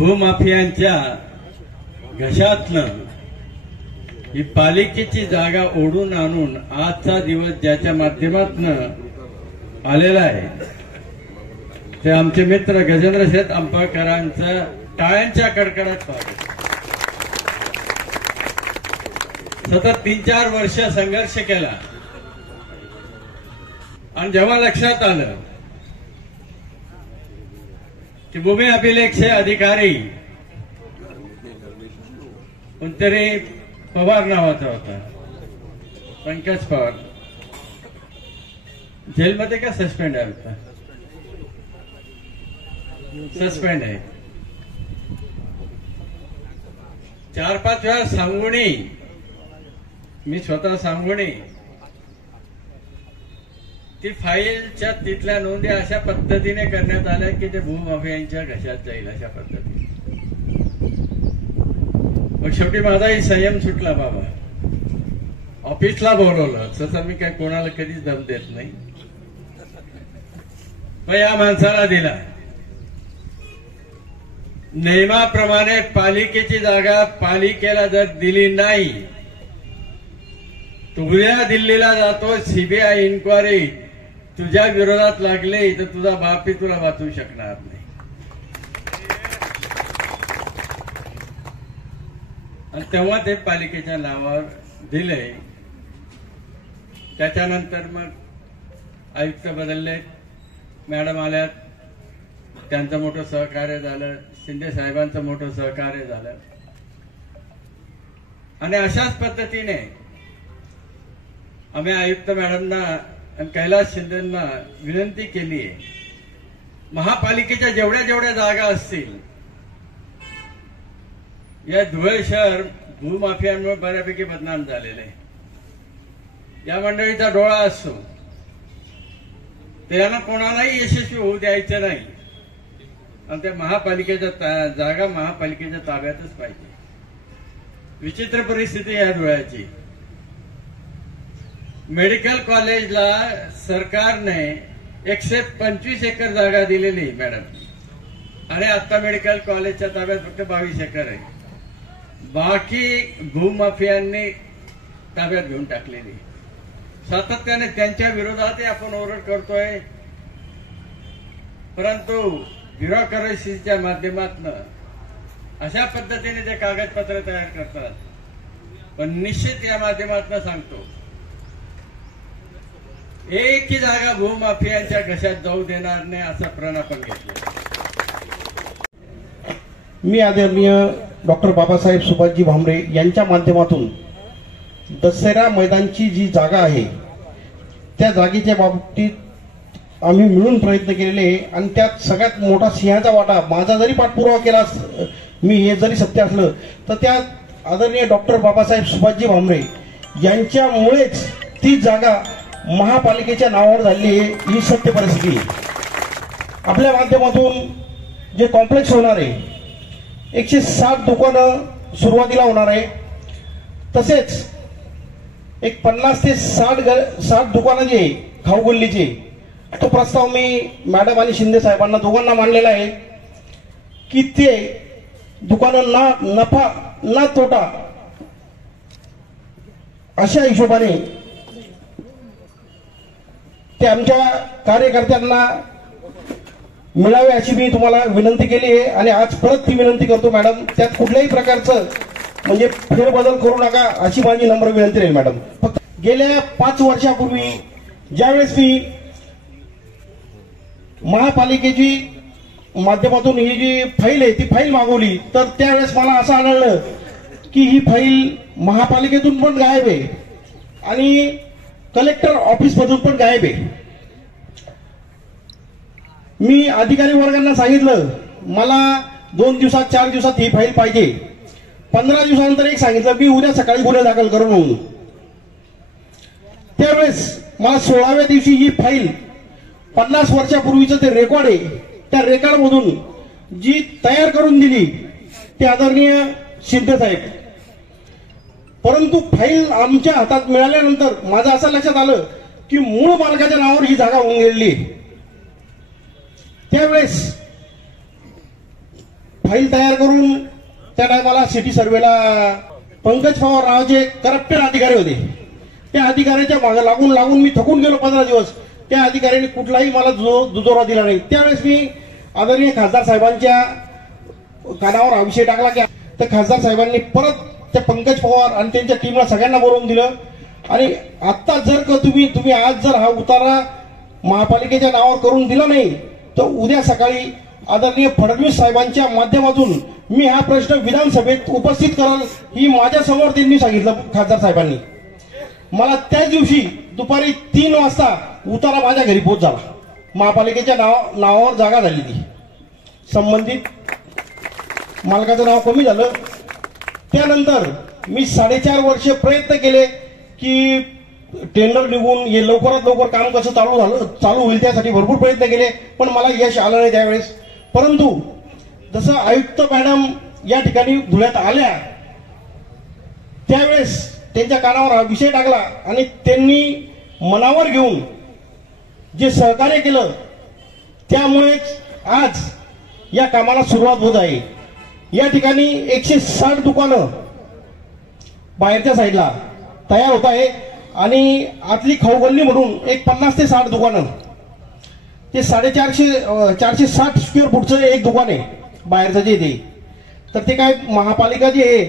भूमाफियांच्या घशातनं ही पालिकेची जागा ओढून आणून आजचा दिवस ज्याच्या माध्यमातून आलेला आहे ते आमचे मित्र गजेंद्र शेठ अंपळकरांचं टाळ्यांच्या कडकडाट स्वागत। सतत 3-4 वर्ष संघर्ष केला आणि जेव्हा लक्षात आलं की भूमी अभिलेखचे अधिकारी कोणतरी पवार नावाचा होता, पंकज पवार, जेलमध्ये का सस्पेंड आहे? होता सस्पेंड आहे। 4-5 वेळा सांगूनी, मी स्वतः सांगूनी ती फाईलच्या तिथल्या नोंदी अशा पद्धतीने करण्यात आल्या की ते भूमाफियांच्या घशात जाईल अशा पद्धतीने। मग शेवटी माझाही संयम सुटला बाबा, ऑफिसला बोलवलं, तसं मी काय कोणाला कधीच दम देत नाही, पण या माणसाला दिला। नियमाप्रमाणे पालिकेची जागा पालिकेला जर दिली नाही तू उद्या दिल्लीला जातो, सीबीआय इन्क्वायरी तुझ्या विरोधात लागले तर तुझा बापही तुला वाचवू शकणार नाही। आणि तेव्हा ते पालिकेच्या नावावर दिले। त्याच्यानंतर मग आयुक्त बदलले, मॅडम आल्यात, त्यांचं मोठं सहकार्य झालं, शिंदे साहेबांचं मोठं सहकार्य झालं आणि अशाच पद्धतीने आम्ही आयुक्त मॅडमना आणि कैलास शिंदेंना विनंती केली आहे, महापालिकेच्या जेवढ्या जागा असतील, या धुळे शहर भूमाफियांमुळे बऱ्यापैकी बदनाम झालेले आहे, या मंडळीचा डोळा असतो, त्यांना कोणालाही यशस्वी होऊ द्यायचं नाही आणि त्या महापालिकेच्या जागा महापालिकेच्या ताब्यातच पाहिजे। विचित्र परिस्थिती या धुळ्याची। मेडिकल कॉलेजला सरकारने 125 एकर जागा दिलेली मॅडम, आणि आता मेडिकल कॉलेजच्या ताब्यात फक्त 22 एकर आहे, बाकी भूमाफियांनी ताब्यात घेऊन टाकलेली। सातत्याने त्यांच्या विरोधातही आपण ओरड करतोय, परंतु ब्युरोक्रेसीच्या माध्यमातून अशा पद्धतीने ते कागदपत्र तयार करतात। पण निश्चित या माध्यमातून सांगतो, एकही जागा भूमाफियांच्या घशात जाऊ देणार नाही असा प्रण आपण घेतला। मी आदरणीय डॉक्टर बाबासाहेब सुभाषजी भामरे यांच्या माध्यमातून दसरा मैदानची जी जागा आहे त्या जागेच्या बाबतीत आम्ही मिळून प्रयत्न केलेले आहे आणि त्यात सगळ्यात मोठा सिंहाचा वाटा माझा जरी पाठपुरावा केला, मी हे जरी सत्य असलं तर त्यात आदरणीय डॉक्टर बाबासाहेब सुभाषजी भामरे यांच्यामुळेच ती जागा महापालिकेच्या नावावर झाली आहे, ही सत्य परिस्थिती आहे। आपल्या माध्यमातून जे कॉम्प्लेक्स होणार आहे, 160 दुकानं सुरुवातीला होणार आहे, तसेच एक 50 ते 60 दुकानं जे खाऊ गल्लीचे, तो प्रस्ताव मी मॅडम आणि शिंदे साहेबांना दोघांना मांडलेला आहे की ते दुकानं ना नफा ना तोटा अशा हिशोबाने ते आमच्या कार्यकर्त्यांना मिळावे अशी मी तुम्हाला विनंती केली आहे आणि आज परत ती विनंती करतो मॅडम, त्यात कुठल्याही प्रकारचं म्हणजे फेरबदल करू नका अशी माझी नम्र विनंती राहील मॅडम। फक्त गेल्या 5 वर्षापूर्वी ज्यावेळेस मी महापालिकेची माध्यमातून ही जी फाईल आहे ती फाईल मागवली, तर त्यावेळेस मला असं आढळलं की ही फाईल महापालिकेतून पण गायब आहे आणि कलेक्टर ऑफिस मधून पण गायब आहे। मी अधिकारी वर्गांना सांगितलं मला 2 दिवसात 4 दिवसात ही फाईल पाहिजे, 15 दिवसानंतर एक सांगितलं मी उद्या सकाळी गुन्हे दाखल करू म्हणून। त्यावेळेस मला 16व्या दिवशी ही फाईल 50 वर्षापूर्वीचं ते रेकॉर्ड आहे, त्या रेकॉर्ड मधून जी तयार करून दिली ते आदरणीय शिंदे साहेब, परंतु फाईल आमच्या हातात मिळाल्यानंतर माझं असं लक्षात आलं की मूळ मालकाच्या नावावर ही जागा होऊन गेलेली। त्यावेळेस फाईल तयार करून त्या टायमाला सिटी सर्वेला पंकज पवार नावाचे करप्टेड अधिकारी होते. त्या अधिकाऱ्याच्या मागे लागून लागून मी थकून गेलो 15 दिवस. त्या अधिकाऱ्याने कुठलाही मला दुजोरा दिला नाही. त्यावेळेस मी आदरणीय खासदार साहेबांच्या कानावर हा विषय टाकला की तर खासदार साहेबांनी परत त्या पंकज पवार आणि त्यांच्या टीमला सगळ्यांना बोलवून दिलं. आणि आता जर का तुम्ही आज जर हा उतारा महापालिकेच्या नावावर करून दिला नाही तर उद्या सकाळी आदरणीय फडणवीस साहेबांच्या माध्यमातून मी हा प्रश्न विधानसभेत उपस्थित कराल ही माझ्या समोर त्यांनी सांगितलं. खासदार साहेबांनी मला त्याच दिवशी दुपारी 3 वाजता उतारा माझ्या घरी पोहोच झाला. महापालिकेच्या नावावर जागा झाली. ती संबंधित मालकाचं नाव कमी झालं. त्यानंतर मी 4.5 वर्ष प्रयत्न केले की टेंडर निघून हे लवकरात लवकर काम कसं चालू होईल त्यासाठी भरपूर प्रयत्न केले, पण मला यश आलं नाही त्यावेळेस. परंतु जसं आयुक्त मॅडम या ठिकाणी धुळ्यात आल्या त्यावेळेस त्यांच्या कानावर हा विषय टाकला आणि त्यांनी मनावर घेऊन जे सहकार्य केलं त्यामुळेच आज या कामाला सुरुवात होत आहे. या ठिकाणी 160 दुकानं बाहेरच्या साईडला तयार होत आहे आणि आतली खाऊगल्ली म्हणून एक 50 ते 60 दुकानं. ते 460 स्क्वेअर फूटचं एक दुकान आहे बाहेरचं जे ते. तर ते काय महापालिका जी आहे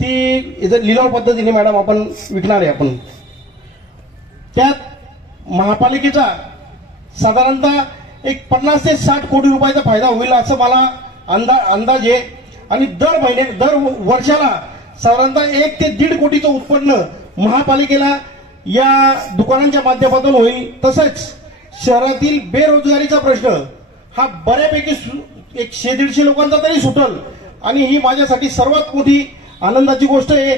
ती लिलाव पद्धतीने मॅडम आपण विकणार आहे. आपण त्यात महापालिकेचा साधारणतः एक 50 ते 60 कोटी रुपयाचा फायदा होईल असं मला अंदाज आहे. आणि दर वर्षाला साधारणतः 1 ते 1.5 कोटीचं उत्पन्न महापालिकेला या दुकानांच्या माध्यमातून होईल. तसंच शहरातील बेरोजगारीचा प्रश्न हा बऱ्यापैकी 100-150 लोकांचा तरी सुटल. आणि ही माझ्यासाठी सर्वात मोठी आनंदाची गोष्ट आहे